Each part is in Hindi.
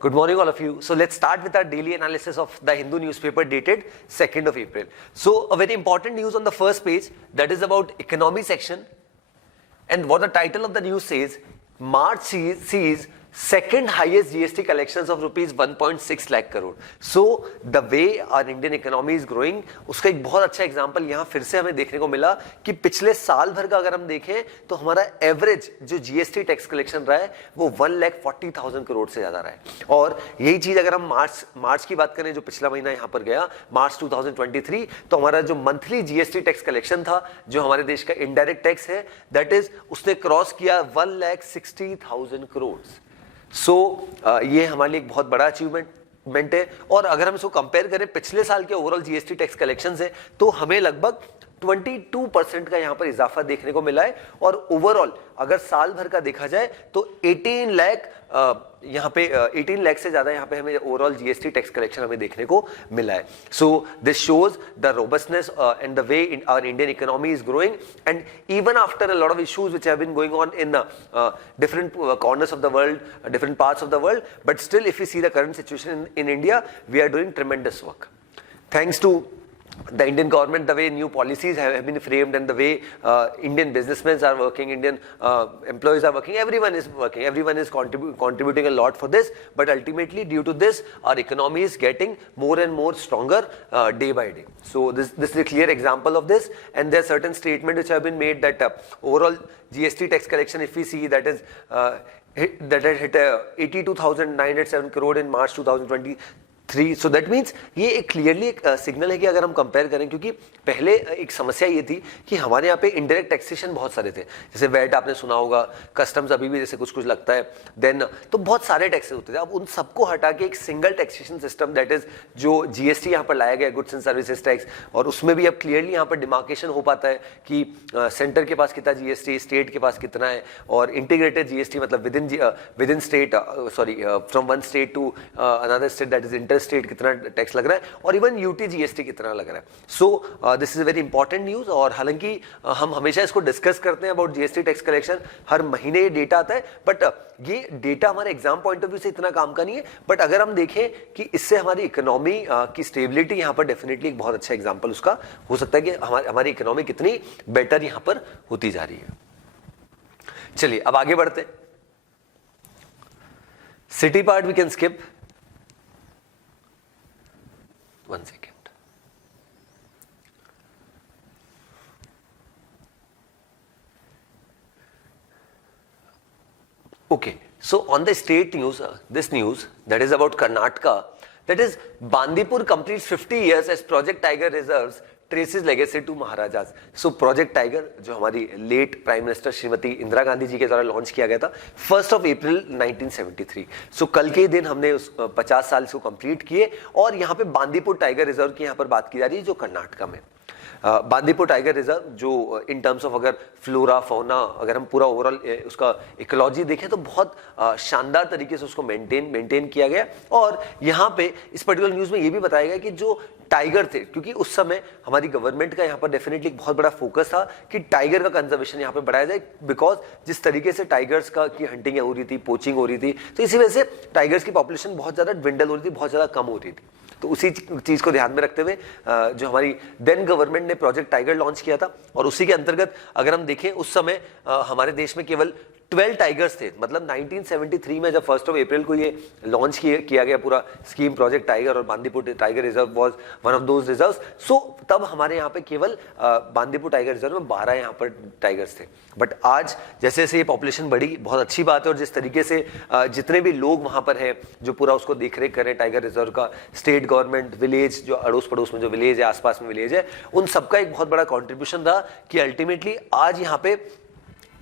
Good morning, all of you. So let's start with our daily analysis of the Hindu newspaper dated 2nd of April. So a very important news on the first page, that is about economy section. And what the title of the news says, March sees second highest GST collections of rupees 1.6 lakh crore. So the way our Indian economy is growing, उसका एक बहुत अच्छा एग्जांपल यहाँ फिर से हमें देखने को मिला कि पिछले साल भर का अगर हम देखें तो हमारा एवरेज जो जीएसटी टैक्स कलेक्शन रहा है वो 1,40,000 करोड़ से ज्यादा रहा है। और यही चीज अगर हम मार्च की बात करें, जो पिछला महीना यहाँ पर गया मार्च 2023, तो हमारा जो मंथली जीएसटी टैक्स कलेक्शन था, जो हमारे देश का इनडायरेक्ट टैक्स है, दैट इज उसने क्रॉस किया 1,60,000 करोड़। सो ये हमारे लिए एक बहुत बड़ा अचीवमेंट है। और अगर हम इसको कंपेयर करें पिछले साल के ओवरऑल जीएसटी टैक्स कलेक्शन से, तो हमें लगभग 22% का यहाँ पर इजाफा देखने को मिला है। और ओवरऑल अगर साल भर का देखा जाए तो 18 लाख यहाँ पे 18 लाख से ज्यादा यहाँ पे हमें ओवरऑल जीएसटी टैक्स कलेक्शन हमें देखने को मिला है। So this shows the robustness and the way in our Indian economy is growing, and even after a lot of issues which have been going on in different corners of the world, different parts of the world, but still if you see the current situation in India, we are doing tremendous work thanks to the Indian government, the way new policies have been framed, and the way Indian businessmen are working, Indian employees are working, everyone is working, everyone is contributing a lot for this. But ultimately, due to this, our economy is getting more and more stronger day by day. So this is a clear example of this. And there are certain statements which have been made that overall GST tax collection, if we see, that is that had hit 82,907 crore in March 2023. So that means ये एक क्लियरली एक सिग्नल है कि अगर हम कंपेयर करें, क्योंकि पहले एक समस्या ये थी कि हमारे यहाँ पे इनडायरेक्ट टैक्सेशन बहुत सारे थे, जैसे वैट आपने सुना होगा, कस्टम्स अभी भी जैसे कुछ कुछ लगता है, देन तो बहुत सारे टैक्सेस होते थे। अब उन सबको हटा के एक single taxation system, that is जो जीएसटी यहाँ पर लाया गया, गुड्स एंड सर्विसेज टैक्स, और उसमें भी अब क्लियरली यहाँ पर डिमार्केशन हो पाता है कि सेंटर के पास कितना जीएसटी, स्टेट के पास कितना है, और इंटीग्रेटेड जीएसटी मतलब within state, sorry from one state to another state, that is inter state कितना टैक्स लग रहा है, और इवन यूटी जीएसटी कितना लग रहा है। So this is very important news. और हालांकि हम हमेशा इसको डिस्कस करते हैं अबाउट जीएसटी टैक्स कलेक्शन, हर महीने ये डेटा आता है, बट ये डेटा हमारे एग्जाम पॉइंट ऑफ व्यू से इतना काम का नहीं है। बट अगर हम देखें कि इससे हमारी इकोनॉमी की स्टेबिलिटी यहाँ पर डेफिनेटली एक बहुत अच्छा एग्जाम्पल उसका हो सकता है कि हमारी इकोनॉमी कितनी बेटर यहाँ पर होती जा रही है। चलिए अब आगे बढ़ते हैं। City part we can skip, 1 second. Okay, so on the state news, this news that is about Karnataka, that is Bandipur completes 50 years as Project Tiger reserves traces legacy to maharajas. So Project Tiger जो हमारी late prime minister Shrimati Indira Gandhi ji के द्वारा लॉन्च किया गया था 1 अप्रैल 1973। सो कल के दिन हमने उस 50 साल इसको कंप्लीट किए, और यहाँ पे बांदीपुर टाइगर रिजर्व की यहाँ पर बात की जा रही है, जो कर्नाटका में बांदीपुर टाइगर रिजर्व, जो इन टर्म्स ऑफ अगर फ्लोरा फौना, अगर हम पूरा ओवरऑल उसका इकोलॉजी देखें तो बहुत शानदार तरीके से उसको मेंटेन किया गया। और यहाँ पे इस पर्टिकुलर न्यूज़ में ये भी बताया गया कि जो टाइगर थे, क्योंकि उस समय हमारी गवर्नमेंट का यहाँ पर डेफिनेटली बहुत बड़ा फोकस था कि टाइगर का कंजर्वेशन यहाँ पे बढ़ाया जाए, बिकॉज जिस तरीके से टाइगर्स का की हंटिंग हो रही थी, पोचिंग हो रही थी, तो इसी वजह से टाइगर्स की पॉपुलेशन बहुत ज़्यादा ड्विंडल हो रही थी, बहुत ज़्यादा कम हो रही थी। तो उसी चीज को ध्यान में रखते हुए जो हमारी देन गवर्नमेंट ने प्रोजेक्ट टाइगर लॉन्च किया था, और उसी के अंतर्गत अगर हम देखें उस समय हमारे देश में केवल 12 टाइगर्स थे। मतलब 1973 में जब 1 अप्रैल को ये लॉन्च किया गया पूरा स्कीम प्रोजेक्ट टाइगर, और Bandipur Tiger Reserve was one of those reserves. So तब हमारे यहाँ पे केवल बांदीपुर टाइगर रिजर्व में 12 यहाँ पर टाइगर्स थे। बट आज जैसे जैसे ये पॉपुलेशन बढ़ी, बहुत अच्छी बात है, और जिस तरीके से जितने भी लोग वहाँ पर हैं जो पूरा उसको देख रेख करें टाइगर रिजर्व का, स्टेट गवर्नमेंट, विलेज, जो अड़ोस पड़ोस में जो विलेज है, आसपास में विलेज है, उन सबका एक बहुत बड़ा कॉन्ट्रीब्यूशन रहा कि अल्टीमेटली आज यहाँ पे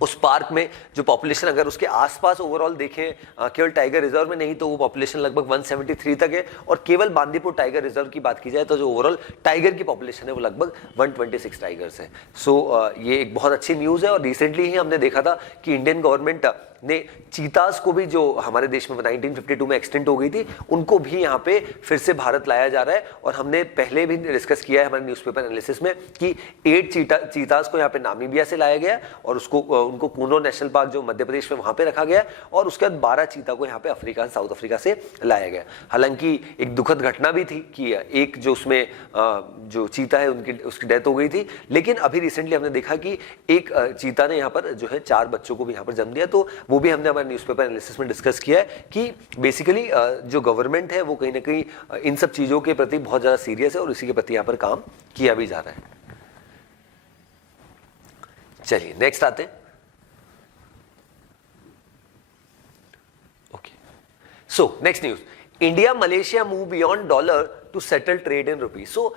उस पार्क में जो पॉपुलेशन, अगर उसके आसपास ओवरऑल देखें, केवल टाइगर रिजर्व में नहीं तो वो पॉपुलेशन लगभग 173 तक है, और केवल बांदीपुर टाइगर रिजर्व की बात की जाए तो जो ओवरऑल टाइगर की पॉपुलेशन है वो लगभग 126 टाइगर्स है। सो ये एक बहुत अच्छी न्यूज़ है। और रिसेंटली ही हमने देखा था कि इंडियन गवर्नमेंट ने चीतास को भी, जो हमारे देश में 1952 में एक्सटेंट हो गई थी, उनको भी यहाँ पे फिर से भारत लाया जा रहा है। और हमने पहले भी डिस्कस किया है हमारे न्यूज़पेपर एनालिसिस में कि 8 चीतास को यहाँ पे नामीबिया से लाया गया और उनको कूनो नेशनल पार्क जो मध्य प्रदेश में वहां पे रखा गया, और उसके बाद 12 चीता को यहाँ पे अफ्रीका, साउथ अफ्रीका से लाया गया। हालांकि एक दुखद घटना भी थी कि एक जो उसमें जो चीता है उसकी डेथ हो गई थी, लेकिन अभी रिसेंटली हमने देखा कि एक चीता ने यहाँ पर जो है 4 बच्चों को भी यहाँ पर जन्म दिया। तो वो भी हमने हमारे न्यूज़पेपर एनालिसिस में डिस्कस किया है कि बेसिकली जो गवर्नमेंट है वो कहीं ना कहीं इन सब चीजों के प्रति बहुत ज्यादा सीरियस है और इसी के प्रति यहाँ पर काम किया भी जा रहा है। चलिए नेक्स्ट आते हैं। Okay, so next news, India Malaysia move beyond dollar to settle trade in rupees. So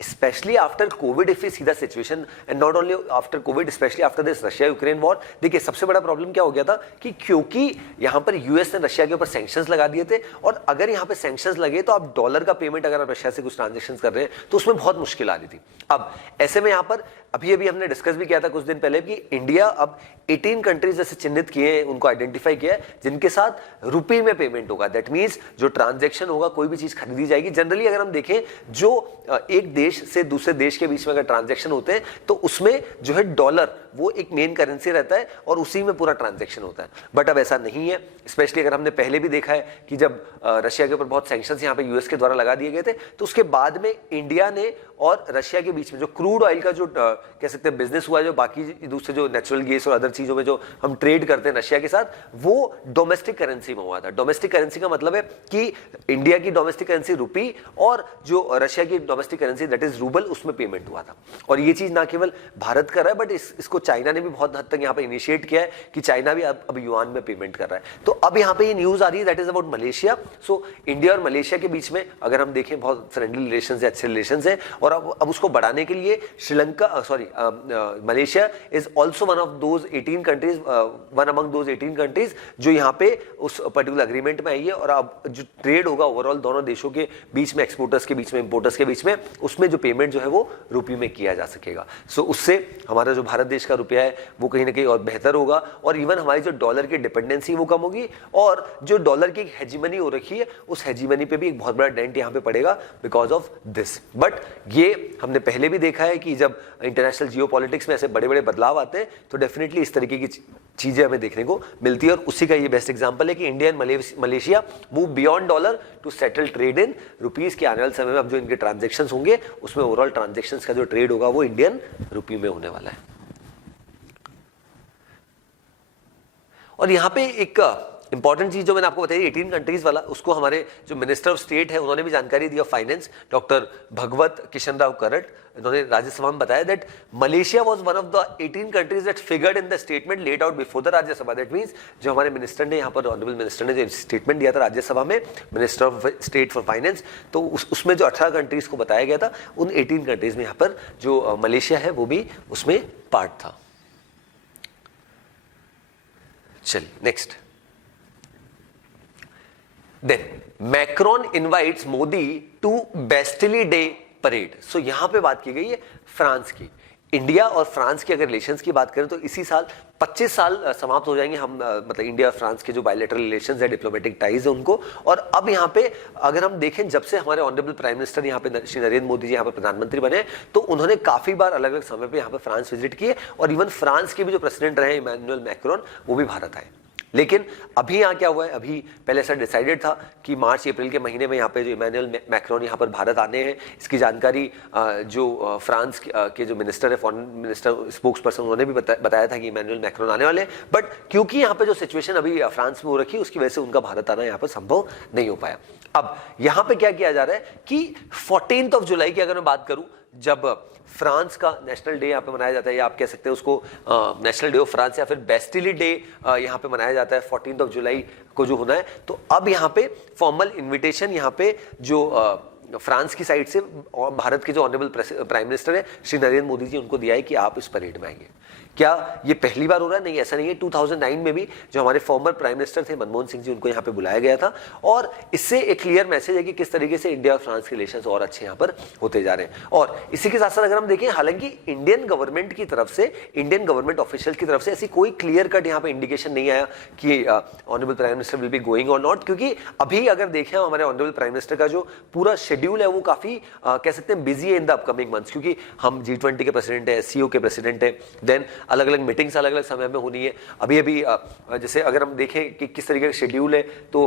especially after COVID, if we see the situation, and not only after COVID, especially after this Russia-Ukraine war, देखिए सबसे बड़ा प्रॉब्लम क्या हो गया था कि क्योंकि यहाँ पर यूएस ने रशिया के ऊपर सैंक्शंस लगा दिए थे, और अगर यहाँ पे सैंक्शंस लगे तो आप डॉलर का पेमेंट अगर आप रशिया से कुछ ट्रांजेक्शन कर रहे हैं तो उसमें बहुत मुश्किल आ रही थी। अब ऐसे में यहाँ पर अभी हमने डिस्कस भी किया था कुछ दिन पहले कि इंडिया अब 18 कंट्रीज जैसे चिन्हित किए हैं, उनको आइडेंटिफाई किया है जिनके साथ रुपये में पेमेंट होगा। दैट मीन्स जो ट्रांजेक्शन होगा, कोई भी चीज खरीदी जाएगी, जनरली अगर हम देखें जो एक देश से दूसरे देश के बीच में अगर ट्रांजेक्शन होते हैं तो उसमें जो है डॉलर वो एक मेन करेंसी रहता है और उसी में पूरा ट्रांजेक्शन होता है। बट अब ऐसा नहीं है, स्पेशली अगर हमने पहले भी देखा है कि जब रशिया के ऊपर बहुत सैंक्शंस यहाँ पे यूएस के द्वारा लगा दिए गए थे, तो उसके बाद में इंडिया ने और रशिया के बीच में जो क्रूड ऑयल का जो कह सकते हैं बिजनेस हुआ है, जो बाकी दूसरे जो नेचुरल गैस और अदर चीजों में जो हम ट्रेड करते हैं रशिया के साथ, वो डोमेस्टिक करेंसी में हुआ था। डोमेस्टिक करेंसी का मतलब है कि इंडिया की डोमेस्टिक करेंसी रुपी और जो रशिया की domestic currency that is rouble, उसमें पेमेंट हुआ था। और ये चीज ना केवल भारत कर रहा है बट इसको चाइना ने भी बहुत हद तक यहाँ पे इनिशिएट किया है कि चाइना भी अब युआन में पेमेंट कर रहा है। तो अब यहाँ पे ये न्यूज आ रही है that is about Malaysia. So India और मलेशिया के बीच में अगर हम देखें बहुत फ्रेंडली रिलेशंस है, अच्छे रिलेशंस है, और अब उसको बढ़ाने के लिए Malaysia is also one of those 18 countries, one among those 18 countries जो यहाँ पे उस पर्टिकुलर अग्रीमेंट में आई है। और अब जो ट्रेड होगा ओवरऑल दोनों देशों के बीच में, एक्सपोर्टर्स के बीच में, इंपोर्टर्स के बीच में, उसमें जो पेमेंट जो है वो रुपये में किया जा सकेगा। सो उससे हमारा जो भारत देश का रुपया है वो कहीं ना कहीं और बेहतर होगा, और इवन हमारी जो डॉलर की डिपेंडेंसी वो कम होगी, और जो डॉलर की हेजीमनी हो रखी है उस हेजीमनी पे भी एक बहुत बड़ा डेंट यहाँ पे पड़ेगा बिकॉज ऑफ दिस। बट ये हमने पहले भी देखा है कि जब इंटरनेशनल जियोपॉलिटिक्स में ऐसे बड़े बड़े बदलाव आते हैं तो डेफिनेटली इस तरीके की चीजें हमें देखने को मिलती है। और उसी का ये बेस्ट एग्जांपल है कि India and Malaysia move beyond dollar to settle trade in rupees. के आने वाले समय में अब जो इनके ट्रांजेक्शंस होंगे उसमें ओवरऑल ट्रांजेक्शंस का जो ट्रेड होगा वो इंडियन रुपये में होने वाला है। और यहाँ पे एक इंपॉर्टेंट चीज जो मैंने आपको बताई 18 कंट्रीज वाला, उसको हमारे जो मिनिस्टर ऑफ स्टेट है उन्होंने भी जानकारी दी, ऑफ फाइनेंस डॉक्टर भगवत किशन राव करट, इन्होंने राज्यसभा में बताया that Malaysia was one of the 18 countries that figured in the statement laid out before the Rajya Sabha. That means जो हमारे मिनिस्टर ने यहाँ पर, ऑनरेबल मिनिस्टर ने जो स्टेटमेंट दिया था राज्यसभा में, minister of state for finance, तो उसमें जो 18 कंट्रीज को बताया गया था, उन 18 कंट्रीज में यहाँ पर जो मलेशिया है वो भी उसमें पार्ट था। चलिए next, Then Macron invites Modi to Bastille Day parade. So यहां पे बात की गई है फ्रांस की। इंडिया और फ्रांस की अगर रिलेशंस की बात करें तो इसी साल 25 साल समाप्त हो जाएंगे हम, मतलब इंडिया और फ्रांस के जो बायलैटरल रिलेशंस है, डिप्लोमेटिक टाइज है उनको। और अब यहाँ पे अगर हम देखें, जब से हमारे ऑनरेबल प्राइम मिनिस्टर यहाँ पे श्री नरेंद्र मोदी जी यहाँ पे प्रधानमंत्री बने, तो उन्होंने काफी बार अलग अलग समय पे यहाँ पे फ्रांस विजिट किए, और इवन फ्रांस के भी जो प्रेसिडेंट रहे इमैनुअल मैक्रोन, वो भी भारत आए। लेकिन अभी यहाँ क्या हुआ है, अभी पहले ऐसा डिसाइडेड था कि मार्च अप्रैल के महीने में यहाँ पे जो इमैनुअल मैक्रोन यहाँ पर भारत आने हैं, इसकी जानकारी जो फ्रांस के जो मिनिस्टर है, फॉरेन मिनिस्टर स्पोक्स पर्सन, उन्होंने भी बताया था कि इमैनुअल मैक्रोन आने वाले। बट क्योंकि यहाँ पे जो सिचुएशन अभी फ्रांस में हो रखी है, उसकी वजह से उनका भारत आना यहाँ पर संभव नहीं हो पाया। अब यहाँ पे क्या किया जा रहा है कि 14 जुलाई की अगर मैं बात करूं, जब फ्रांस का नेशनल डे यहाँ पे मनाया जाता है, या आप कह सकते हैं उसको नेशनल डे ऑफ फ्रांस या फिर बेस्टिली डे यहाँ पे मनाया जाता है 14 जुलाई को जो होना है। तो अब यहाँ पे फॉर्मल इनविटेशन यहाँ पे जो फ्रांस की साइड से भारत के जो ऑनरेबल प्राइम मिनिस्टर है श्री नरेंद्र मोदी जी, उनको दिया है कि आप इस परेड में आएंगे। क्या ये पहली बार हो रहा है? नहीं, ऐसा नहीं है। 2009 में भी जो हमारे फॉर्मर प्राइम मिनिस्टर थे मनमोहन सिंह जी, उनको यहाँ पे बुलाया गया था, और इससे एक क्लियर मैसेज है कि किस तरीके से इंडिया और फ्रांस के रिलेशंस और अच्छे यहाँ पर होते जा रहे हैं। और इसी के साथ साथ अगर हम देखें, हालांकि इंडियन गवर्नमेंट की तरफ से, इंडियन गवर्नमेंट ऑफिशियल की तरफ से ऐसी कोई क्लियर कट यहाँ पे इंडिकेशन नहीं आया कि honourable prime minister will be going और नॉट, क्योंकि अभी अगर देखें हमारे ऑनरेबल प्राइम मिनिस्टर का जो पूरा शेड्यूल है वो काफी कह सकते हैं बिजी है इन द अपकमिंग मंथ्स, क्योंकि हम G20 के प्रेसिडेंट है, SCO के प्रेसिडेंट है, देन अलग अलग मीटिंग्स अलग अलग समय में होनी है। अभी अभी जैसे अगर हम देखें कि किस तरीके का शेड्यूल है, तो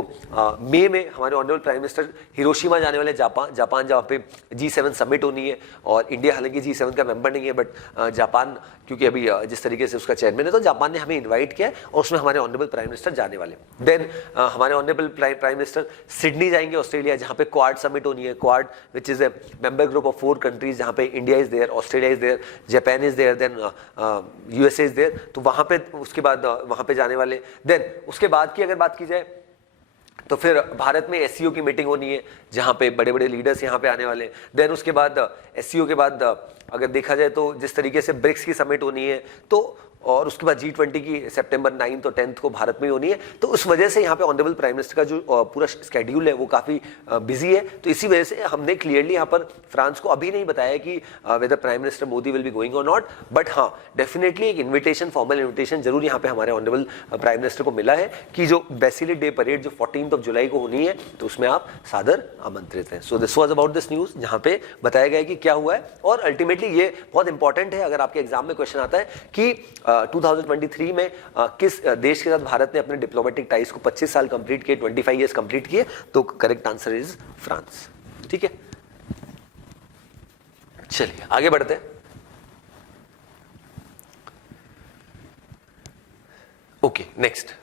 मई में हमारे ऑनरेबल प्राइम मिनिस्टर हिरोशिमा जाने वाले, जापान जहाँ पे G7 समिट होनी है, और इंडिया हालांकि G7 का मेंबर नहीं है, बट जापान क्योंकि अभी जिस तरीके से उसका चेयरमैन है, तो जापान ने हमें इन्वाइट किया है और उसमें हमारे ऑनरेबल प्राइम मिनिस्टर जाने वाले। देन हमारे ऑनरेबल प्राइम मिनिस्टर सिडनी जाएंगे, ऑस्ट्रेलिया, जहाँ पे क्वाड समिट होनी है। Quad which is a member group of 4 countries, जहाँ पे India is there, Australia is there, Japan is there, then USA is there, तो वहाँ पे उसके बाद वहाँ पे जाने वाले। देन उसके बाद की अगर बात की जाए तो फिर भारत में SCO की मीटिंग होनी है, जहाँ पे बड़े बड़े लीडर्स यहाँ पे आने वाले। देन उसके बाद SCO के बाद अगर देखा जाए तो जिस तरीके से ब्रिक्स की समिट होनी है, तो और उसके बाद G20 की सितंबर 9 और 10 को भारत में होनी है। तो उस वजह से यहाँ पे ऑनरेबल प्राइम मिनिस्टर का जो पूरा स्केड्यूल है वो काफ़ी बिजी है। तो इसी वजह से हमने क्लियरली यहाँ पर फ्रांस को अभी नहीं बताया कि whether prime minister Modi will be going और नॉट, बट हाँ डेफिनेटली एक इन्विटेशन, फॉर्मल इन्विटेशन जरूर यहाँ पे हमारे ऑनरेबल प्राइम मिनिस्टर को मिला है कि जो बेसिली डे परेड जो 14 जुलाई को होनी है, तो उसमें आप सादर आमंत्रित हैं। So this was about this news, जहाँ पे बताया गया है कि क्या हुआ है। और अल्टीमेटली ये बहुत इंपॉर्टेंट है, अगर आपके एग्जाम में क्वेश्चन आता है कि 2023 में किस देश के साथ भारत ने अपने डिप्लोमेटिक टाइज को 25 साल कंप्लीट किए, 25 इयर्स कंप्लीट किए, तो करेक्ट आंसर इज फ्रांस। ठीक है, चलिए आगे बढ़ते हैं। Okay, next.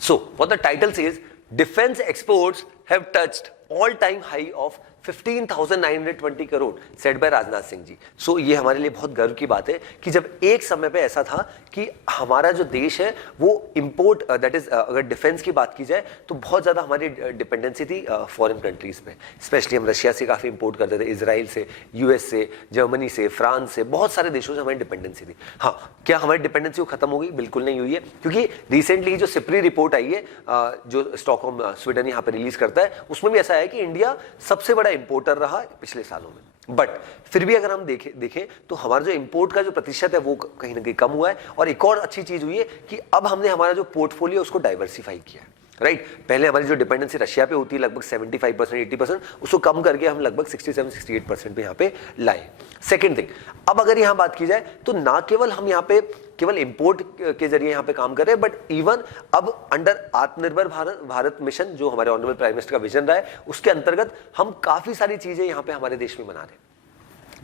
So what the title says, defence exports have touched all time high of 15,920 crore, said by Rajnath Singh ji. So ये हमारे लिए बहुत गर्व की बात है कि जब एक समय पे ऐसा था कि हमारा जो देश है वो इंपोर्ट, दैट इज अगर डिफेंस की बात की जाए तो बहुत ज्यादा हमारी डिपेंडेंसी थी फॉरेन कंट्रीज पे। स्पेशली हम रशिया से काफी इंपोर्ट करते थे, इजराइल से, US से, जर्मनी से, फ्रांस से, बहुत सारे देशों से हमारी डिपेंडेंसी थी। हाँ, क्या हमारी डिपेंडेंसी खत्म हो गई? बिल्कुल नहीं हुई है, क्योंकि रिसेंटली जो सिप्री रिपोर्ट आई है जो स्टॉकहोम स्वीडन यहाँ पे रिलीज करता है, उसमें भी ऐसा है कि इंडिया सबसे बड़ा इंपोर्टर रहा पिछले सालों में। बट फिर भी अगर हम देखें तो हमारा जो इंपोर्ट का जो प्रतिशत है वो कहीं ना कहीं कम हुआ है। और एक और अच्छी चीज हुई है कि अब हमने हमारा जो पोर्टफोलियो उसको डाइवर्सिफाई किया है। राइट, पहले हमारी जो डिपेंडेंसी रशिया पे होती है लगभग 75% 80%, उसको कम करके हम लगभग 67-68% पे यहाँ पे लाए। सेकेंड थिंग, अब अगर यहाँ बात की जाए तो ना केवल हम यहाँ पे केवल इंपोर्ट के जरिए यहाँ पे काम कर रहे हैं, बट इवन अब अंडर आत्मनिर्भर भारत मिशन जो हमारे ऑनरेबल प्राइम मिनिस्टर का विजन रहा है, उसके अंतर्गत हम काफी सारी चीजें यहाँ पे हमारे देश में बना रहे हैं।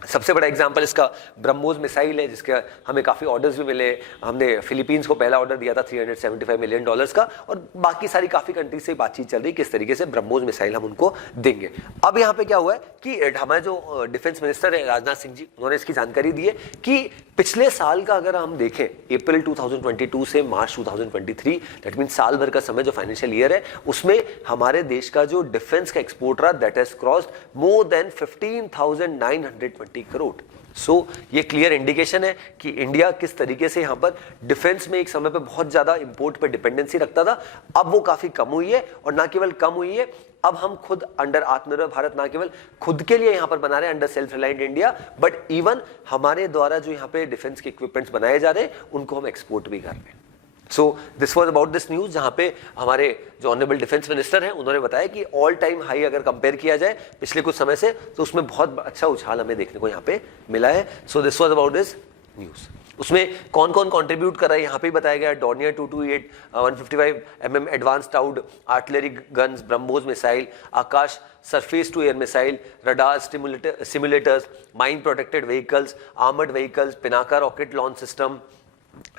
सबसे बड़ा एग्जांपल इसका ब्रह्मोस मिसाइल है, जिसके हमें काफी ऑर्डर्स भी मिले। हमने फिलीपींस को पहला ऑर्डर दिया था $375 मिलियन का, और बाकी सारी काफी कंट्री से बातचीत चल रही है किस तरीके से ब्रह्मोस मिसाइल हम उनको देंगे। अब यहाँ पे क्या हुआ है कि हमारे जो डिफेंस मिनिस्टर है राजनाथ सिंह जी, उन्होंने इसकी जानकारी दी है कि पिछले साल का अगर हम देखें अप्रैल 2022 से मार्च 2023, दैट मीन साल भर का समय जो फाइनेंशियल ईयर है, उसमें हमारे देश का जो डिफेंस का एक्सपोर्ट रहा that has crossed more than 15,920 crore. So ये क्लियर इंडिकेशन है कि इंडिया किस तरीके से यहां पर डिफेंस में एक समय पे बहुत ज्यादा इंपोर्ट पे डिपेंडेंसी रखता था, अब वो काफी कम हुई है। और ना केवल कम हुई है, अब हम खुद अंडर आत्मनिर्भर भारत ना केवल खुद के लिए यहां पर बना रहे हैं under self reliant India, but even हमारे द्वारा जो यहां पे डिफेंस के इक्विपमेंट्स बनाए जा रहे हैं उनको हम एक्सपोर्ट भी कर रहे हैं। So this was about this news, जहां पे हमारे जो ऑनरेबल डिफेंस मिनिस्टर हैं उन्होंने बताया कि ऑल टाइम हाई अगर कंपेयर किया जाए पिछले कुछ समय से, तो उसमें बहुत अच्छा उछाल हमें देखने को यहाँ पे मिला है। So this was about this news. उसमें कौन कौन कंट्रीब्यूट कर रहा है यहाँ पे बताया गया। Dornier 228 155 mm advance towed artillery guns, BrahMos missile, Akash surface to air missile, radar simulators, mine protected vehicles, armoured vehicles, Pinaka rocket launch system,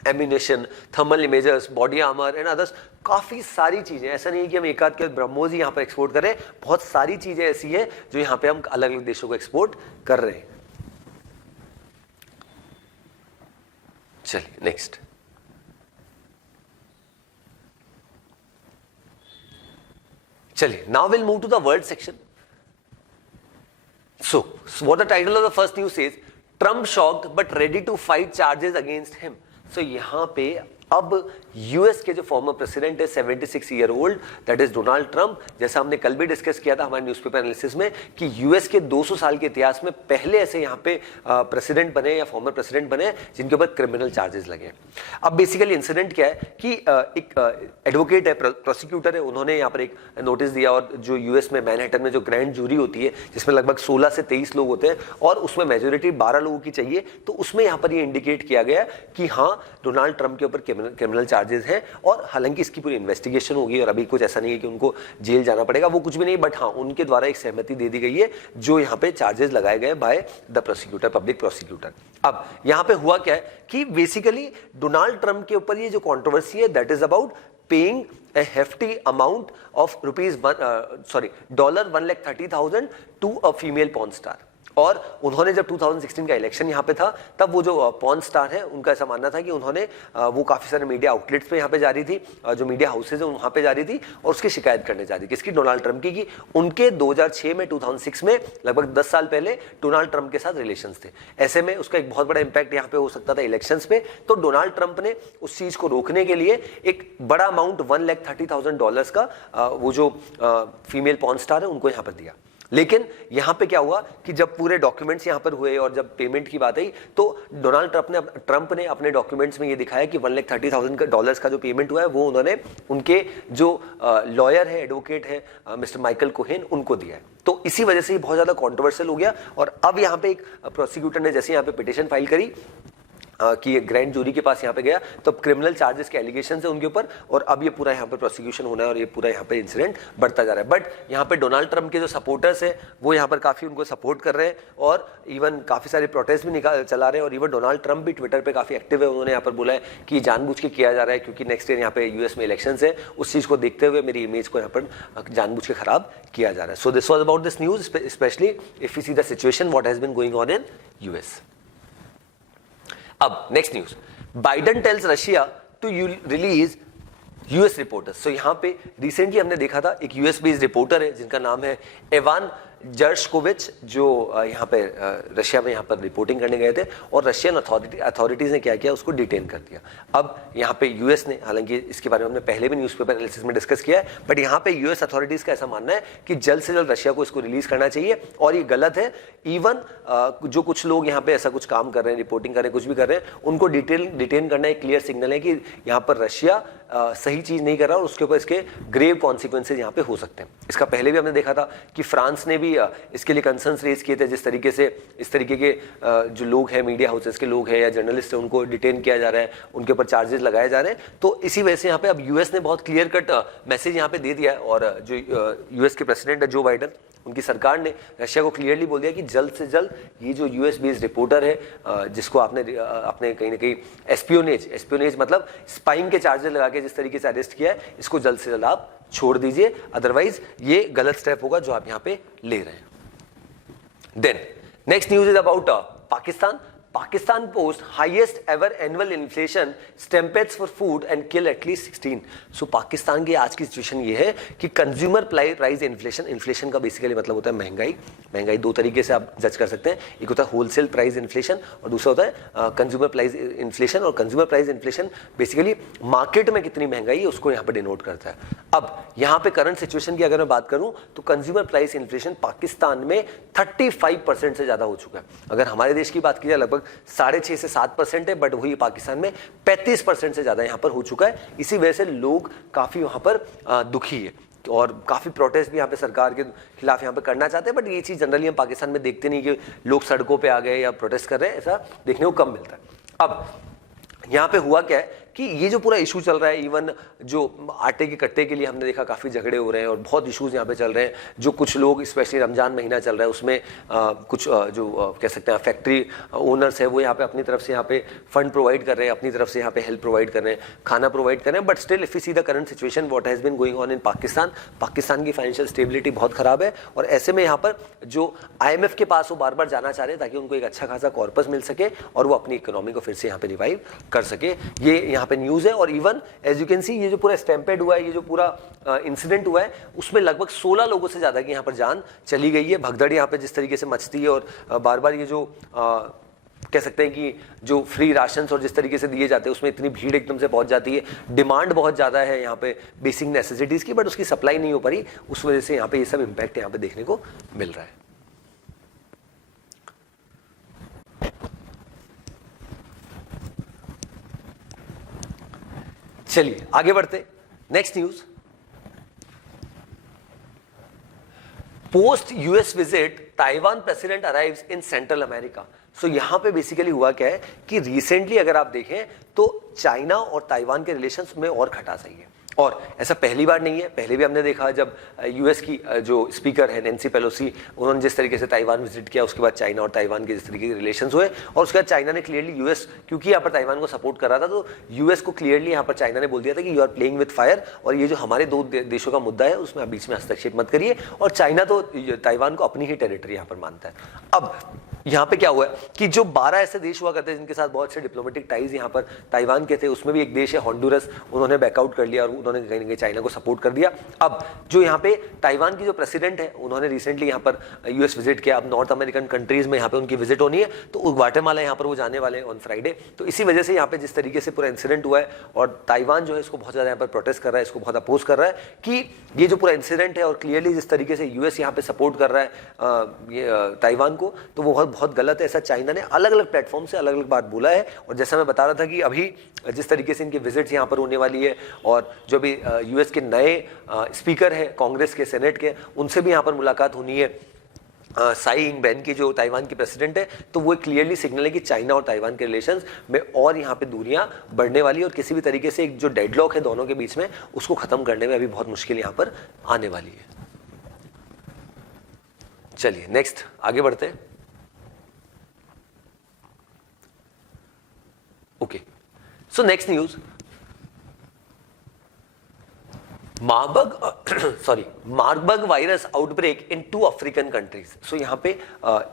ammunition, thermal imagers, body armour and others. काफी सारी चीजें, ऐसा नहीं है कि हम एक आध के ब्रह्मोस ही यहाँ पर एक्सपोर्ट कर रहे हैं, बहुत सारी चीजें ऐसी है जो यहाँ पे हम अलग अलग देशों को एक्सपोर्ट कर रहे हैं। चलिए नेक्स्ट। चलिए now will move to the world section. So what the title of the first news says, Trump shocked but ready to fight charges against him. So यहाँ पे अब यूएस के जो फॉर्मर प्रेसिडेंट है 76 year old, that is Donald Trump, जैसा हमने कल भी डिस्कस किया था हमारे न्यूज़पेपर एनालिसिस में कि यूएस के 200 साल के इतिहास में पहले ऐसे यहाँ पे प्रेसिडेंट बने या फॉर्मर प्रेसिडेंट बने जिनके ऊपर क्रिमिनल चार्जेस लगे। अब बेसिकली इंसिडेंट क्या है कि एक एडवोकेट है, प्रोसिक्यूटर है, उन्होंने यहाँ पर एक नोटिस दिया और जो यूएस में मैनहट्टन में जो ग्रैंड जूरी होती है जिसमें लगभग 16 से 23 लोग होते हैं और उसमें मेजोरिटी 12 लोगों की चाहिए, तो उसमें यहाँ पर ये इंडिकेट किया गया कि हाँ डोनाल्ड ट्रंप के ऊपर क्रिमिनल चार्जेस हैं और हालांकि इसकी पूरी इन्वेस्टिगेशन होगी और अभी कुछ ऐसा नहीं है कि उनको जेल जाना पड़ेगा, वो कुछ भी नहीं, बट हाँ उनके द्वारा एक सहमति दे दी गई है जो यहाँ पे चार्जेस लगाए गए by the prosecutor, public prosecutor. अब यहाँ पे हुआ क्या है कि बेसिकली डोनाल्ड ट्रंप के ऊपर ये जो कंट्रोवर्सी है that is about paying a hefty amount of $130,000 to a female porn star। और उन्होंने जब 2016 का इलेक्शन यहाँ पे था तब वो जो पॉर्न स्टार है उनका ऐसा मानना था कि उन्होंने वो काफी सारे मीडिया आउटलेट्स पे यहाँ पे जा रही थी, जो मीडिया हाउसेज है वहाँ पे जा रही थी और उसकी शिकायत करने जा रही थी किसकी, डोनाल्ड ट्रंप की, कि उनके 2006 में 2006 में लगभग 10 साल पहले डोनाल्ड ट्रंप के साथ रिलेशंस थे। ऐसे में उसका एक बहुत बड़ा इंपैक्ट यहाँ पे हो सकता था इलेक्शंस पे, तो डोनाल्ड ट्रंप ने उस चीज को रोकने के लिए एक बड़ा अमाउंट $130,000 का वो जो फीमेल पॉर्न स्टार है उनको यहाँ पर दिया। लेकिन यहां पे क्या हुआ कि जब पूरे डॉक्यूमेंट्स यहां पर हुए और जब पेमेंट की बात आई तो डोनाल्ड ट्रंप ने अपने डॉक्यूमेंट्स में ये दिखाया कि $130,000 का जो पेमेंट हुआ है वो उन्होंने उनके जो लॉयर है, एडवोकेट है मिस्टर माइकल कोहेन, उनको दिया है। तो इसी वजह से ये बहुत ज्यादा कॉन्ट्रोवर्शियल हो गया और अब यहां पे एक प्रोसिक्यूटर ने जैसे यहां पे पिटीशन फाइल करी कि ग्रैंड जूरी के पास यहाँ पे गया तो क्रिमिनल चार्जेस के एलिगेशन है उनके ऊपर और अब ये पूरा यहाँ पे प्रोसिक्यूशन होना है और ये पूरा यहाँ पे इंसिडेंट बढ़ता जा रहा है। बट यहाँ पे डोनाल्ड ट्रंप के जो सपोर्टर्स है वो यहाँ पर काफी उनको सपोर्ट कर रहे हैं और इवन काफी सारे प्रोटेस्ट भी चला रहे हैं और इवन डोनाल्ड ट्रंप भी ट्विटर पे काफी एक्टिव है। उन्होंने यहाँ पर बोला है कि जानबूझ के किया जा रहा है क्योंकि नेक्स्ट ईयर यहाँ पे यूएस में इलेक्शन है, उस चीज को देखते हुए मेरी इमेज को यहाँ पर जानबूझ के खराब किया जा रहा है। So this was about this news, specially if you see the situation what has been going on in US. अब next news, Biden tells Russia to release US reporters. So यहां पे रिसेंटली हमने देखा था एक यूएस बेस्ड रिपोर्टर है जिनका नाम है एवान जर्शकोविच, जो यहाँ पे रशिया में यहाँ पर रिपोर्टिंग करने गए थे और रशियन अथॉरिटीज ने क्या किया, उसको डिटेन कर दिया। अब यहाँ पे यूएस ने, हालांकि इसके बारे में हमने पहले भी न्यूज़पेपर एनालिसिस में डिस्कस किया है, बट यहाँ पे यूएस अथॉरिटीज का ऐसा मानना है कि जल्द से जल्द रशिया को इसको रिलीज करना चाहिए और ये गलत है। इवन जो कुछ लोग यहाँ पे ऐसा कुछ काम कर रहे हैं, रिपोर्टिंग कर रहे हैं, कुछ भी कर रहे हैं, उनको डिटेन करना एक क्लियर सिग्नल है कि यहाँ पर रशिया सही चीज नहीं कर रहा और उसके ऊपर इसके ग्रेव कॉन्सिक्वेंसेज यहाँ पे हो सकते हैं। इसका पहले भी हमने देखा था कि फ्रांस ने भी इसके लिए कंसर्न्स रेज किए थे, जिस तरीके से इस तरीके के जो लोग हैं, मीडिया हाउसेस के लोग हैं या जर्नलिस्ट हैं, उनको डिटेन किया जा रहा है, उनके ऊपर चार्जेस लगाए जा रहे हैं। तो इसी वजह से यहाँ पे अब यूएस ने बहुत क्लियर कट मैसेज यहाँ पे दे दिया है और जो यूएस के प्रेसिडेंट है जो बाइडेन, उनकी सरकार ने रशिया को क्लियरली बोल दिया कि जल्द से जल्द ये जो यूएस बेस्ड रिपोर्टर है जिसको आपने कहीं ना कहीं एस्पियोनेज मतलब स्पाइंग के चार्जेस लगा के जिस तरीके से अरेस्ट किया है, इसको जल्द से जल्द आप छोड़ दीजिए, अदरवाइज ये गलत स्टेप होगा जो आप यहाँ पे ले रहे हैं। Then next news is about Pakistan. Pakistan posts highest ever annual inflation, stampedes for food and kill at least 16। सो पाकिस्तान की आज की सिचुएशन ये है कि कंज्यूमर प्राइस इन्फ्लेशन का बेसिकली मतलब होता है महंगाई दो तरीके से आप जज कर सकते हैं, एक होता है होलसेल प्राइस इन्फ्लेशन और दूसरा होता है कंज्यूमर प्राइस इन्फ्लेशन। और consumer price inflation basically market में कितनी महंगाई है उसको यहाँ पर डिनोट करता है। अब यहाँ पे करंट सिचुएशन की अगर मैं बात करूं तो कंज्यूमर प्राइस इन्फ्लेशन पाकिस्तान में 35% से ज्यादा हो चुका है। अगर हमारे देश की बात की जाए लगभग 6.5 से 7% है, बट वही पाकिस्तान में 35% से ज्यादा यहां पर हो चुका है। इसी वजह से लोग काफी वहां पर दुखी है और काफी प्रोटेस्ट भी यहाँ पे सरकार के खिलाफ यहाँ पे करना चाहते हैं, बट ये चीज जनरली हम पाकिस्तान में देखते नहीं कि लोग सड़कों पे आ गए या प्रोटेस्ट कर रहे हैं, ऐसा देखने को कम मिलता है। अब यहाँ पे हुआ क्या है कि ये जो पूरा इशू चल रहा है, इवन जो आटे के कट्टे के लिए हमने देखा काफ़ी झगड़े हो रहे हैं और बहुत इश्यूज यहाँ पे चल रहे हैं। जो कुछ लोग स्पेशली रमजान महीना चल रहा है उसमें कुछ जो कह सकते हैं फैक्ट्री ओनर्स है वो यहाँ पे अपनी तरफ से यहाँ पे फंड प्रोवाइड कर रहे हैं, अपनी तरफ से यहाँ पे हेल्प प्रोवाइड कर रहे हैं, खाना प्रोवाइड कर रहे हैं। But still if you see the current situation what has been going on in Pakistan की फाइनेंशियल स्टेबिलिटी बहुत खराब है और ऐसे में यहाँ पर जो IMF के पास वो बार बार जाना चाह रहे हैं ताकि उनको एक अच्छा खासा कॉर्पस मिल सके और वो अपनी इकोनॉमी को फिर से यहाँ पे रिवाइव कर सके। ये यहाँ पे न्यूज है और even as you can see ये जो पूरा स्टैम्पेड हुआ है, ये जो पूरा इंसिडेंट हुआ है उसमें लगभग 16 लोगों से ज्यादा की यहाँ पर जान चली गई है। भगदड़ यहाँ पे जिस तरीके से मचती है और बार बार ये जो कह सकते हैं कि जो फ्री राशन और जिस तरीके से दिए जाते हैं उसमें इतनी भीड़ एकदम से पहुंच जाती है, डिमांड बहुत ज़्यादा है यहाँ पे बेसिक नेसेसिटीज़ की, बट उसकी सप्लाई नहीं हो पा रही, उस वजह से यहाँ पे ये सब इम्पैक्ट यहाँ पे देखने को मिल रहा है। चलिए आगे बढ़ते, next news, post US visit Taiwan president arrives in Central America. So यहां पे बेसिकली हुआ क्या है कि रिसेंटली अगर आप देखें तो चाइना और ताइवान के रिलेशंस में और खटास आई है, और ऐसा पहली बार नहीं है, पहले भी हमने देखा जब यूएस की जो स्पीकर है नैन्सी पेलोसी, उन्होंने जिस तरीके से ताइवान विजिट किया, उसके बाद चाइना और ताइवान के जिस तरीके के रिलेशंस हुए, और उसके बाद चाइना ने क्लियरली यूएस, क्योंकि यहाँ पर ताइवान को सपोर्ट कर रहा था, तो यूएस को क्लियरली यहाँ पर चाइना ने बोल दिया था कि you are playing with fire, और ये जो हमारे दो देशों का मुद्दा है उसमें आप बीच में हस्तक्षेप मत करिए। और चाइना तो ताइवान को अपनी ही टेरिटरी यहाँ पर मानता है। अब यहाँ पे क्या हुआ है कि जो 12 ऐसे देश हुआ करते हैं जिनके साथ बहुत से डिप्लोमेटिक टाइज यहाँ पर ताइवान के थे, उसमें भी एक देश है हॉन्डुरस, उन्होंने बैकआउट कर लिया और उन्होंने कहीं ना कहीं चाइना को सपोर्ट कर दिया। अब जो यहाँ पे ताइवान की जो प्रेसिडेंट है, उन्होंने रिसेंटली यहाँ पर यूएस विजिट किया। अब नॉर्थ अमेरिकन कंट्रीज में यहाँ पे उनकी विजिट होनी है, तो ग्वाटेमाला यहाँ पर वो जाने वाले हैं ऑन फ्राइडे। तो इसी वजह से यहाँ पे जिस तरीके से पूरा इंसिडेंट हुआ है, और ताइवान जो है इसको बहुत ज़्यादा यहाँ पर प्रोटेस्ट कर रहा है, इसको बहुत अपोज कर रहा है कि ये जो पूरा इंसिडेंट है, और क्लियरली जिस तरीके से यूएस यहाँ पे सपोर्ट कर रहा है ये ताइवान को, तो वो बहुत गलत है। ऐसा चाइना ने अलग अलग प्लेटफॉर्म से अलग अलग बात बोला है। और जैसा मैं बता रहा था कि अभी जिस तरीके से इनकी विजिट्स यहाँ पर होने वाली है, और जो भी यूएस के नए स्पीकर हैं कांग्रेस के, सेनेट के, उनसे भी यहाँ पर मुलाकात होनी है, साई इंग बेन की जो ताइवान की प्रेसिडेंट है, तो वो क्लियरली सिग्नल है कि चाइना और ताइवान के रिलेशंस में और यहाँ पे दूरियां बढ़ने वाली है, और किसी भी तरीके से एक जो डेडलॉक है दोनों के बीच में, उसको खत्म करने में अभी बहुत मुश्किल यहाँ पर आने वाली है। चलिए नेक्स्ट आगे बढ़ते हैं। Okay, so next news, Marburg virus outbreak in 2 African countries. So यहाँ पे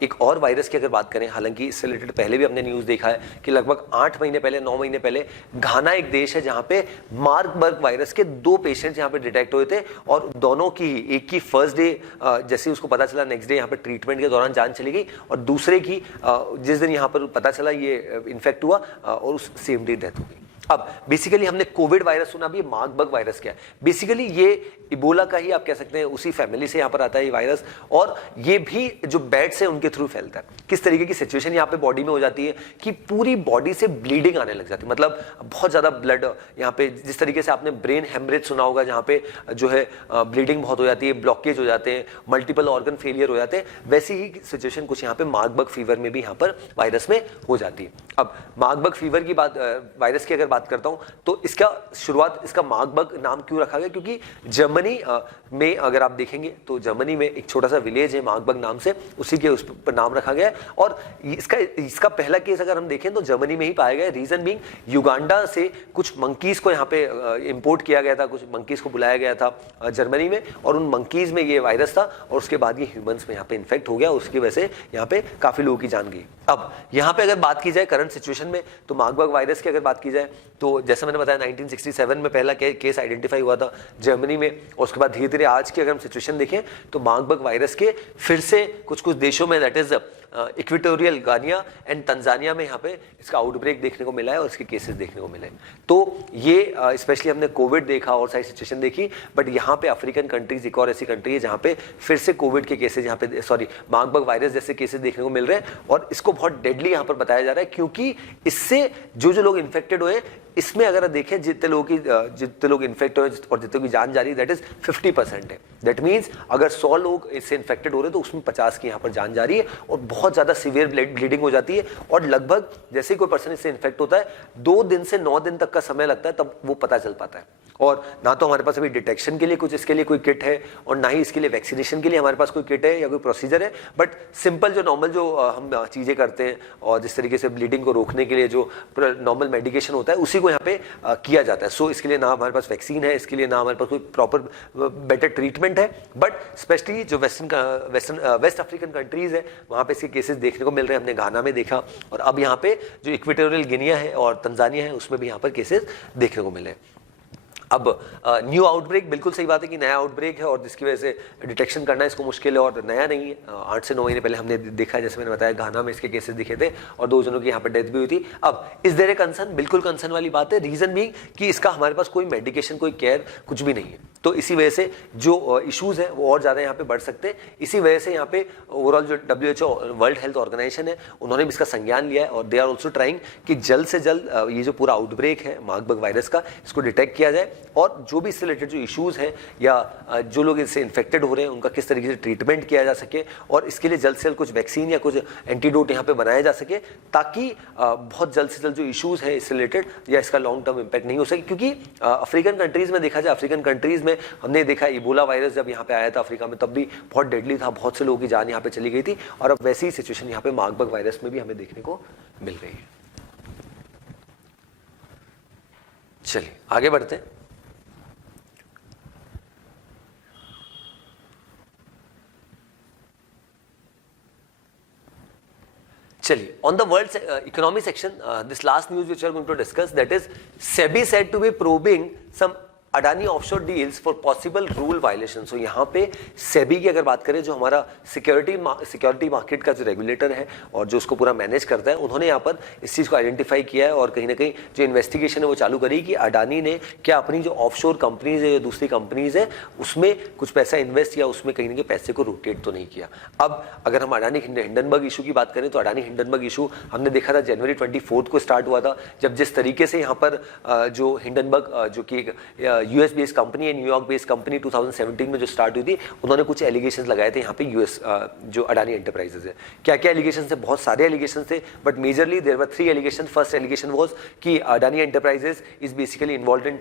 एक और वायरस की अगर बात करें, हालांकि इससे रिलेटेड पहले भी हमने न्यूज़ देखा है कि लगभग 8 महीने पहले, 9 महीने पहले घाना एक देश है जहाँ पे मार्बर्ग वायरस के 2 पेशेंट्स यहाँ पे डिटेक्ट हुए थे, और दोनों की, एक की फर्स्ट डे जैसे उसको पता चला, नेक्स्ट डे यहाँ पे ट्रीटमेंट के दौरान जान चली गई, और दूसरे की जिस दिन यहाँ पर पता चला ये इन्फेक्ट हुआ और उस सेम डे डेथ हो गई। अब बेसिकली हमने कोविड वायरस सुना, भी मार्बर्ग वायरस क्या है? बेसिकली ये इबोला का ही आप कह सकते हैं, उसी फैमिली से यहाँ पर आता है ये वायरस, और ये भी जो बैट से उनके थ्रू फैलता है। किस तरीके की सिचुएशन यहाँ पे बॉडी में हो जाती है कि पूरी बॉडी से ब्लीडिंग आने लग जाती है, मतलब बहुत ज़्यादा ब्लड यहाँ पे, जिस तरीके से आपने ब्रेन हेमरेज सुना होगा जहाँ पे जो है ब्लीडिंग बहुत हो जाती है, ब्लॉकेज हो जाते हैं, मल्टीपल ऑर्गन फेलियर हो जाते हैं, वैसी ही सिचुएशन कुछ यहाँ पे मार्बर्ग फीवर में भी यहाँ पर वायरस में हो जाती है। अब मार्बर्ग फीवर की बात, वायरस की अगर बात करता हूं, तो इसका शुरुआत, इसका मार्बर्ग नाम क्यों रखा गया? क्योंकि जर्मनी में अगर आप देखेंगे तो जर्मनी में एक छोटा सा विलेज है मार्बर्ग नाम से, उसी के उस पर नाम रखा गया है। और इसका पहला केस अगर हम देखें तो जर्मनी में ही पाया गया। रीजन बीइंग, युगांडा से कुछ मंकीज को यहाँ पे इंपोर्ट किया गया था, कुछ मंकीज को बुलाया गया था जर्मनी में, और उन मंकीज में ये वायरस था, और उसके बाद ये ह्यूमंस में यहाँ पे इन्फेक्ट हो गया, उसकी वजह से यहाँ पे काफी लोगों की जान गई। अब यहाँ पे अगर बात की जाए करंट सिचुएशन में, तो मार्बर्ग वायरस की अगर बात की जाए तो जैसे मैंने बताया 1967 में पहला केस आइडेंटिफाई हुआ था जर्मनी में, और उसके बाद धीरे धीरे आज की अगर हम सिचुएशन देखें तो मार्बर्ग वायरस के फिर से कुछ देशों में, that is equatorial Ghania and Tanzania में यहाँ पे इसका आउटब्रेक देखने को मिला है, और इसके केसेस देखने को मिले। तो ये स्पेशली हमने कोविड देखा और सारी सिचुएशन देखी, बट यहाँ पे अफ्रीकन कंट्रीज एक और ऐसी कंट्री है जहाँ पे फिर से कोविड के केसेस, यहाँ पे मार्बर्ग वायरस जैसे केसेस देखने को मिल रहे हैं, और इसको बहुत डेडली यहाँ पर बताया जा रहा है, क्योंकि इससे जो लोग इन्फेक्टेड हुए, इसमें अगर देखें जितने लोग इन्फेक्ट हुए और जितने की जान जा रही है, दैट इज 50% है। दैट मीन्स अगर 100 लोग इससे इन्फेक्टेड हो रहे हैं तो उसमें 50 की यहाँ पर जान जा रही है, और बहुत ज़्यादा सीवियर ब्लीडिंग हो जाती है, और लगभग जैसे ही कोई पर्सन इससे इन्फेक्ट होता है 2 दिन से 9 दिन तक का समय लगता है, तब वो पता चल पाता है। और ना तो हमारे पास अभी डिटेक्शन के लिए कुछ इसके लिए कोई किट है, और ना ही इसके लिए वैक्सीनेशन के लिए हमारे पास कोई किट है या कोई प्रोसीजर है, बट सिंपल जो नॉर्मल जो हम चीज़ें करते हैं, और जिस तरीके से ब्लीडिंग को रोकने के लिए जो नॉर्मल मेडिकेशन होता है, उसी को यहाँ पे किया जाता है। सो इसके लिए ना हमारे पास वैक्सीन है, इसके लिए ना हमारे पास कोई प्रॉपर बेटर ट्रीटमेंट है, बट स्पेशली जो वेस्ट अफ्रीकन कंट्रीज है वहाँ पे इसके केसेस देखने को मिल रहे हैं। हमने घाना में देखा, और अब यहाँ पे जो इक्वेटोरियल गिनिया है और तंजानिया है उसमें भी यहाँ पर केसेस देखने को मिले। अब न्यू आउटब्रेक, बिल्कुल सही बात है कि नया आउटब्रेक है और जिसकी वजह से डिटेक्शन करना इसको मुश्किल है और नया नहीं है। 8 से 9 महीने पहले हमने देखा है, जैसे मैंने बताया घाना में इसके केसेस दिखे थे और 2 जनों की यहाँ पर डेथ भी हुई थी। अब इस देर कंसर्न, बिल्कुल कंसर्न वाली बात है। रीजन भी कि इसका हमारे पास कोई मेडिकेशन, कोई केयर कुछ भी नहीं है, तो इसी वजह से जो इश्यूज हैं वो और ज़्यादा यहाँ पे बढ़ सकते हैं। इसी वजह से यहाँ पे ओवरऑल जो WHO वर्ल्ड हेल्थ ऑर्गेनाइजेशन है उन्होंने भी इसका संज्ञान लिया है और दे आर ऑल्सो ट्राइंग कि जल्द से जल्द ये जो पूरा आउटब्रेक है मार्बर्ग वायरस का, इसको डिटेक्ट किया जाए और जो भी इससे रिलेटेड जो इश्यूज हैं या जो लोग इससे इन्फेक्टेड हो रहे हैं उनका किस तरीके से ट्रीटमेंट किया जा सके और इसके लिए जल्द से जल्द कुछ वैक्सीन या कुछ एंटीडोट यहाँ पे बनाया जा सके, ताकि बहुत जल्द से जल्द जो इश्यूज हैं इससे रिलेटेड या इसका लॉन्ग टर्म इम्पैक्ट नहीं हो सके। क्योंकि अफ्रीकन कंट्रीज में देखा जाए, अफ्रीकन कंट्रीज में हमने देखा इबोला वायरस जब यहाँ पे आया था अफ्रीका में, तब भी बहुत डेडली था, बहुत से लोगों की जान यहाँ पे चली गई थी और अब वैसी ही सिचुएशन यहाँ पे मार्बर्ग वायरस में भी हमें देखने को मिल रही है। चलिए आगे बढ़ते हैं। चलिए, on the world economy section, this last news which we are going to discuss, that is SEBI said to be probing some Adani offshore deals for possible rule violation. So यहाँ पे सेबी की अगर बात करें, जो हमारा सिक्योरिटी मार्केट का जो रेगुलेटर है और जो उसको पूरा मैनेज करता है, उन्होंने यहाँ पर इस चीज़ को आइडेंटिफाई किया है और कहीं ना कहीं जो इन्वेस्टिगेशन है वो चालू करी कि अडानी ने क्या अपनी जो ऑफशोर कंपनीज है या दूसरी कंपनीज है उसमें कुछ पैसा इन्वेस्ट या उसमें कहीं ना कहीं पैसे को रोटेट तो नहीं किया। अब अगर हम अडानी हिंडनबर्ग इशू की बात करें तो अडानी हिंडनबर्ग इशू हमने देखा था जनवरी 24 को स्टार्ट हुआ था, जब जिस तरीके से यहाँ पर जो हिंडनबर्ग जो कि यूएस बेस्ड कंपनी है, न्यूयॉर्क बेस्ड कंपनी 2017 में जो स्टार्ट हुई थी, उन्होंने कुछ एलिगेशंस लगाए थे यहाँ पे यूएस जो अडानी एंटरप्राइजेज है। क्या क्या एलिगेशंस थे? बहुत सारे एलिगेशंस थे, but majorly there were 3 allegation. First allegation was कि Adani Enterprises is basically involved in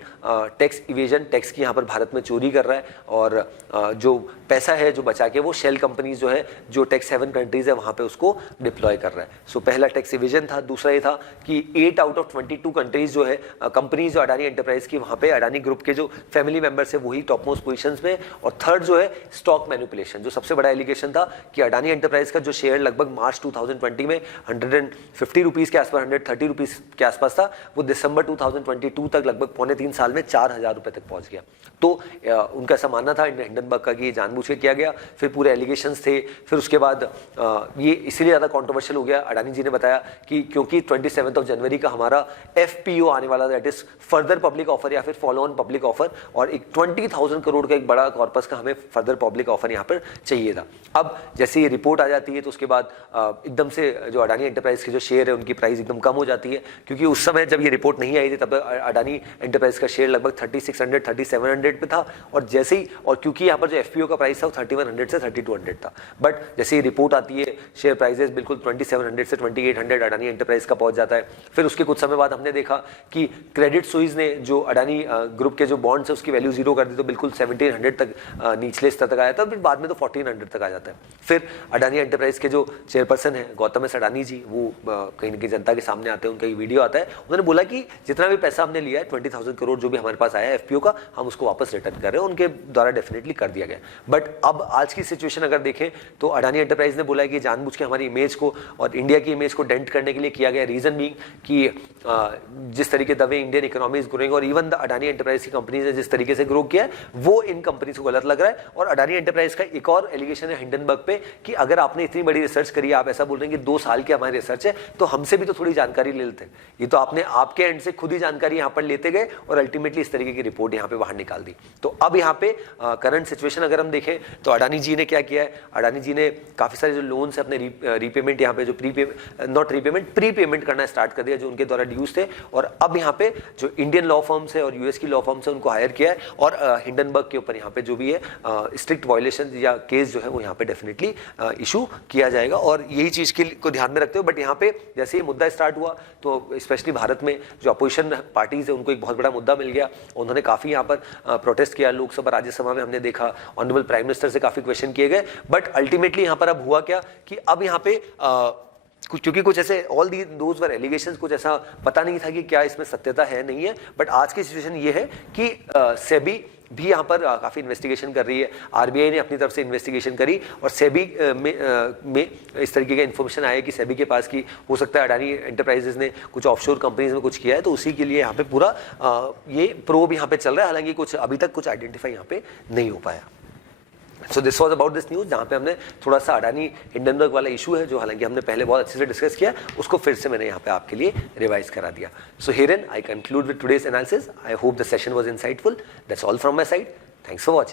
tax evasion, tax की यहाँ पर भारत में चोरी कर रहा है और जो पैसा है जो बचा के वो शेल कंपनीज जो है, जो टैक्स हेवन कंट्रीज है वहाँ पे उसको डिप्लॉय कर रहा है। सो पहला टैक्स इवेजन था। दूसरा ये था कि 8 आउट ऑफ 22 कंट्रीज जो है कंपनीज जो अडानी एंटरप्राइज की, वहाँ पे अडानी ग्रुप के जो फैमिली मेंबर्स है वही टॉप मोस्ट पोजीशंस में। और थर्ड जो है स्टॉक मैनिपुलेशन, जो सबसे बड़ा एलिगेशन था कि अडानी एंटरप्राइज का जो शेयर लगभग मार्च 2020 में 150 रुपीज के आसपास, 130 रुपीज के आसपास था, वो दिसंबर 2022 तक लगभग 3.25 साल में 4000 रुपए तक पहुंच गया। तो उनका ऐसा मानना था हिंडनबर्ग का कि ये जानबूझ के किया गया। फिर पूरे एलिगेशंस थे। फिर उसके बाद ये इसीलिए ज़्यादा कंट्रोवर्शियल हो गया। अडानी जी ने बताया कि क्योंकि 27 जनवरी का हमारा FPO आने वाला, that is further public offer या फिर फॉलो ऑन पब्लिक ऑफर, और एक 20,000 करोड़ का एक बड़ा कॉर्पस का हमें फर्दर पब्लिक ऑफर यहाँ पर चाहिए था। अब जैसे ये रिपोर्ट आ जाती है तो उसके बाद एकदम से जो अडानी एंटरप्राइज के जो शेयर है उनकी प्राइस एकदम कम हो जाती है, क्योंकि उस समय जब ये रिपोर्ट नहीं आई थी तब अडानी एंटरप्राइज का शेयर लगभग 3600 3700 पे था, और जैसे ही, और क्योंकि यहाँ पर जो FPO का प्राइस था वो 3100 से 3200 था, बट जैसे ही रिपोर्ट आती है शेयर प्राइसेस बिल्कुल 2700 से 2800 अडानी एंटरप्राइज का पहुंच जाता है। फिर उसके कुछ समय बाद हमने देखा कि क्रेडिट सुइस ने जो अडानी ग्रुप के जो बॉन्ड्स है उसकी वैल्यू जीरो कर दी, तो बिल्कुल 1700 तक निचले स्तर तक आया था, फिर बाद में तो 1400 तक आ जाता है। फिर अडानी एंटरप्राइज के जो चेयरपर्सन है गौतम एस अडानी जी, वो कहीं ना कहीं जनता के सामने आते हैं, उनका वीडियो आता है, उन्होंने बोला कि जितना भी पैसा हमने लिया है 20,000 करोड़ जो भी हमारे पास आया है FPO का, हम उसको वापस रिटर्न कर रहे हैं, उनके द्वारा डेफिनेटली कर दिया गया। बट अब आज की सिचुएशन अगर देखें तो अडानी एंटरप्राइज ने बोला है कि जानबूझ के हमारी इमेज को और इंडिया की इमेज को डेंट करने के लिए किया गया। रीजन बीइंग कि जिस तरीके the way Indian economy is growing और इवन द अडानी एंटरप्राइज की कंपनीज ने जिस तरीके से ग्रो किया है वो इन कंपनीज को गलत लग रहा है। और अडानी एंटरप्राइज का एक और एलिगेशन है हिंडनबर्ग पे कि अगर आपने इतनी बड़ी रिसर्च करी है, आप ऐसा बोल रहे हैं कि 2 साल की हमारी रिसर्च है, तो हमसे भी तो थोड़ी जानकारी ले लेते। ये तो आपने आपके एंड से खुद ही जानकारी यहाँ पर लेते गए और अल्टीमेटली इस तरीके की रिपोर्ट यहाँ पे बाहर निकाल दी। तो अब यहाँ पे करंट सिचुएशन अगर हम देखें तो अडानी जी ने क्या किया है, अडानी जी ने काफी सारे जो लोन से अपने रीपेमेंट यहाँ पे जो प्री पेमेंट करना स्टार्ट कर दिया जो उनके द्वारा ड्यूज थे, और अब यहाँ पे जो इंडियन लॉ फर्म्स है और यूएस की लॉ फर्म्स है उनको हायर किया है, और हिंडनबर्ग के ऊपर यहाँ पे जो भी है स्ट्रिक्ट वायलेशन या केस जो है वो यहाँ पे डेफिनेटली इशू किया जाएगा, और यही चीज को ध्यान में रखते हुए। बट यहाँ पे जैसे ही मुद्दा स्टार्ट हुआ तो स्पेशली भारत में जो अपोजिशन पार्टीज है उनको एक बहुत बड़ा मुद्दा मिल गया, उन्होंने काफी यहाँ पर प्रोटेस्ट किया। लोकसभा राज्यसभा में हमने देखा ऑनरेबल प्राइम मिनिस्टर से काफी क्वेश्चन किए गए, बट अल्टीमेटली यहाँ पर अब हुआ क्या कि अब यहाँ पे क्योंकि कुछ ऐसे all the those were allegations, कुछ ऐसा पता नहीं था कि क्या इसमें सत्यता है नहीं है। बट आज की सिचुएशन ये है कि सेबी भी यहाँ पर काफ़ी इन्वेस्टिगेशन कर रही है, आरबीआई ने अपनी तरफ से इन्वेस्टिगेशन करी, और सेबी में इस तरीके का इन्फॉर्मेशन आया कि सेबी के पास की हो सकता है अडानी एंटरप्राइजेज ने कुछ ऑफशोर कंपनीज में कुछ किया है, तो उसी के लिए यहाँ पे पूरा ये प्रोब यहाँ पे चल रहा है। हालांकि कुछ अभी तक कुछ आइडेंटिफाई यहाँ पे नहीं हो पाया। सो this was about this news, जहाँ पे हमने थोड़ा सा अडानी हिंडनबर्ग वाला इशू है, जो हालांकि हमने पहले बहुत अच्छे से डिस्कस किया, उसको फिर से मैंने यहाँ पे आपके लिए रिवाइज करा दिया। So herein I conclude with today's analysis. I hope the session was insightful. That's all from my side. Thanks for watching.